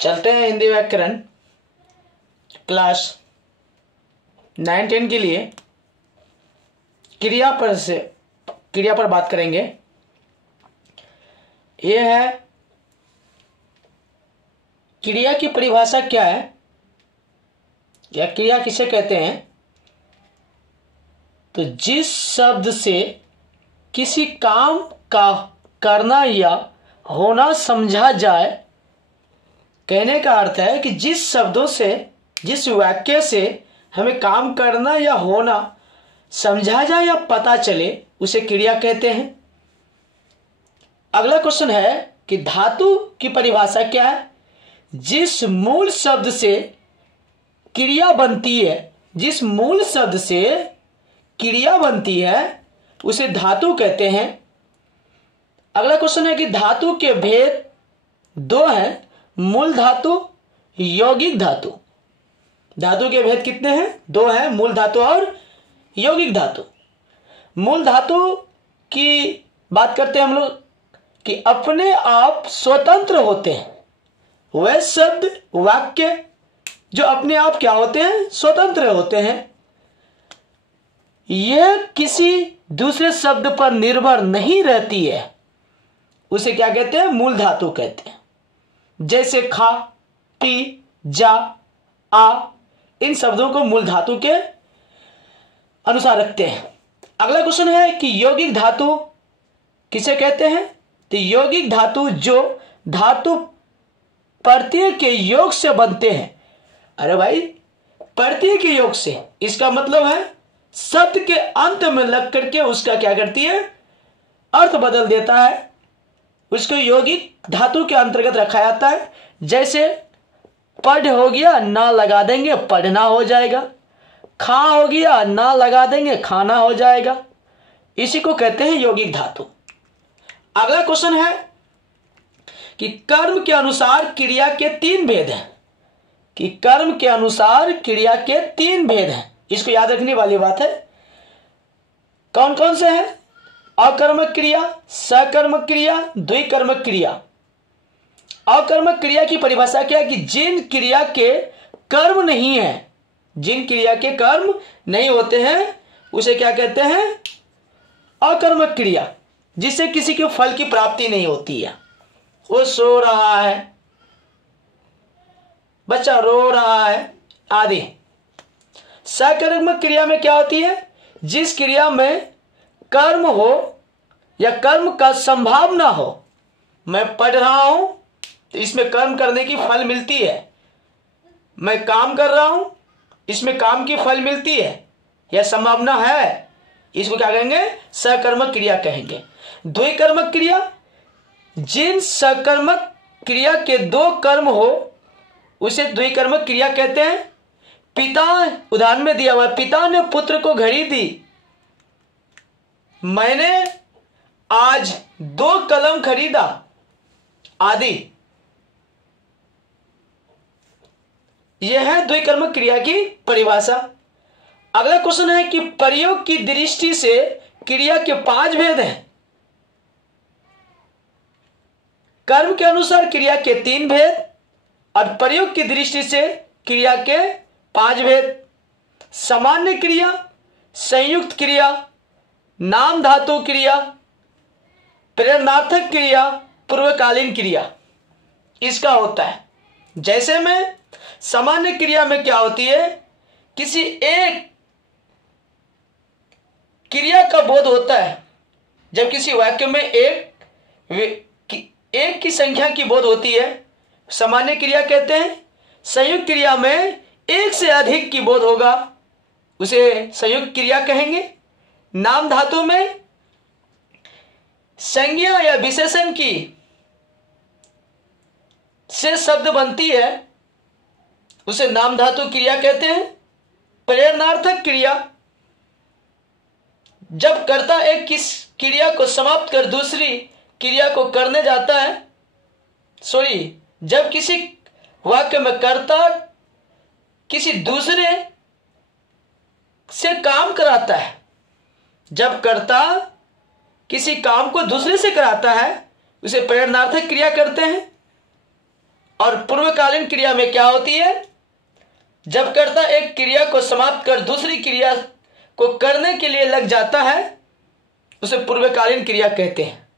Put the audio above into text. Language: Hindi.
चलते हैं हिंदी व्याकरण क्लास 9-10 के लिए क्रिया पर बात करेंगे। यह है क्रिया की परिभाषा क्या है या क्रिया किसे कहते हैं। तो जिस शब्द से किसी काम का करना या होना समझा जाए, कहने का अर्थ है कि जिस शब्दों से, जिस वाक्य से हमें काम करना या होना समझा जाए या पता चले, उसे क्रिया कहते हैं। अगला क्वेश्चन है कि धातु की परिभाषा क्या है। जिस मूल शब्द से क्रिया बनती है, जिस मूल शब्द से क्रिया बनती है उसे धातु कहते हैं। अगला क्वेश्चन है कि धातु के भेद दो हैं, मूल धातु, यौगिक धातु। धातु के भेद कितने हैं? दो हैं, मूल धातु और यौगिक धातु। मूल धातु की बात करते हैं हम लोग कि अपने आप स्वतंत्र होते हैं। वह शब्द, वाक्य जो अपने आप क्या होते हैं? स्वतंत्र होते हैं। यह किसी दूसरे शब्द पर निर्भर नहीं रहती है, उसे क्या कहते हैं? मूल धातु कहते हैं। जैसे खा, पी, जा, आ, इन शब्दों को मूल धातु के अनुसार रखते हैं। अगला क्वेश्चन है कि यौगिक धातु किसे कहते हैं। तो यौगिक धातु जो धातु प्रत्यय के योग से बनते हैं। अरे भाई, प्रत्यय के योग से, इसका मतलब है शब्द के अंत में लग करके उसका क्या करती है? अर्थ बदल देता है। उसको यौगिक धातु के अंतर्गत रखा जाता है। जैसे पढ़ हो गया, ना लगा देंगे पढ़ना हो जाएगा। खा हो गया, ना लगा देंगे खाना हो जाएगा। इसी को कहते हैं यौगिक धातु। अगला क्वेश्चन है कि कर्म के अनुसार क्रिया के 3 भेद हैं। कि कर्म के अनुसार क्रिया के 3 भेद हैं। इसको याद रखने वाली बात है। कौन कौन से हैं? अकर्मक क्रिया, सकर्मक क्रिया, द्विकर्मक क्रिया। अकर्मक क्रिया की परिभाषा क्या है कि जिन क्रिया के कर्म नहीं है, जिन क्रिया के कर्म नहीं होते हैं उसे क्या कहते हैं? अकर्मक क्रिया। जिससे किसी के फल की प्राप्ति नहीं होती है। वो सो रहा है, बच्चा रो रहा है आदि। सकर्मक क्रिया में क्या होती है? जिस क्रिया में कर्म हो या कर्म का संभावना हो। मैं पढ़ रहा हूं तो इसमें कर्म करने की फल मिलती है। मैं काम कर रहा हूं, इसमें काम की फल मिलती है या संभावना है। इसको क्या कहेंगे? सकर्मक क्रिया कहेंगे। द्विकर्मक क्रिया, जिन सकर्मक क्रिया के 2 कर्म हो उसे द्विकर्मक क्रिया कहते हैं। पिता, उदाहरण में दिया हुआ, पिता ने पुत्र को घड़ी दी। मैंने आज 2 कलम खरीदा आदि। यह है द्विकर्मक क्रिया की परिभाषा। अगला क्वेश्चन है कि प्रयोग की दृष्टि से क्रिया के 5 भेद हैं। कर्म के अनुसार क्रिया के 3 भेद और प्रयोग की दृष्टि से क्रिया के 5 भेद। सामान्य क्रिया, संयुक्त क्रिया, नाम धातु क्रिया, प्रेरणार्थक क्रिया, पूर्वकालीन क्रिया। इसका होता है। जैसे में सामान्य क्रिया में क्या होती है? किसी एक क्रिया का बोध होता है। जब किसी वाक्य में एक की संख्या की बोध होती है, सामान्य क्रिया कहते हैं। संयुक्त क्रिया में एक से अधिक की बोध होगा, उसे संयुक्त क्रिया कहेंगे। नाम धातु में संज्ञा या विशेषण की से शब्द बनती है, उसे नाम धातु क्रिया कहते हैं। प्रेरणार्थक क्रिया, जब कर्ता एक किस क्रिया को समाप्त कर दूसरी क्रिया को करने जाता है, जब किसी वाक्य में कर्ता किसी दूसरे से काम कराता है, जब कर्ता किसी काम को दूसरे से कराता है उसे प्रेरणार्थक क्रिया करते हैं। और पूर्वकालीन क्रिया में क्या होती है? जब कर्ता एक क्रिया को समाप्त कर दूसरी क्रिया को करने के लिए लग जाता है, उसे पूर्वकालीन क्रिया कहते हैं।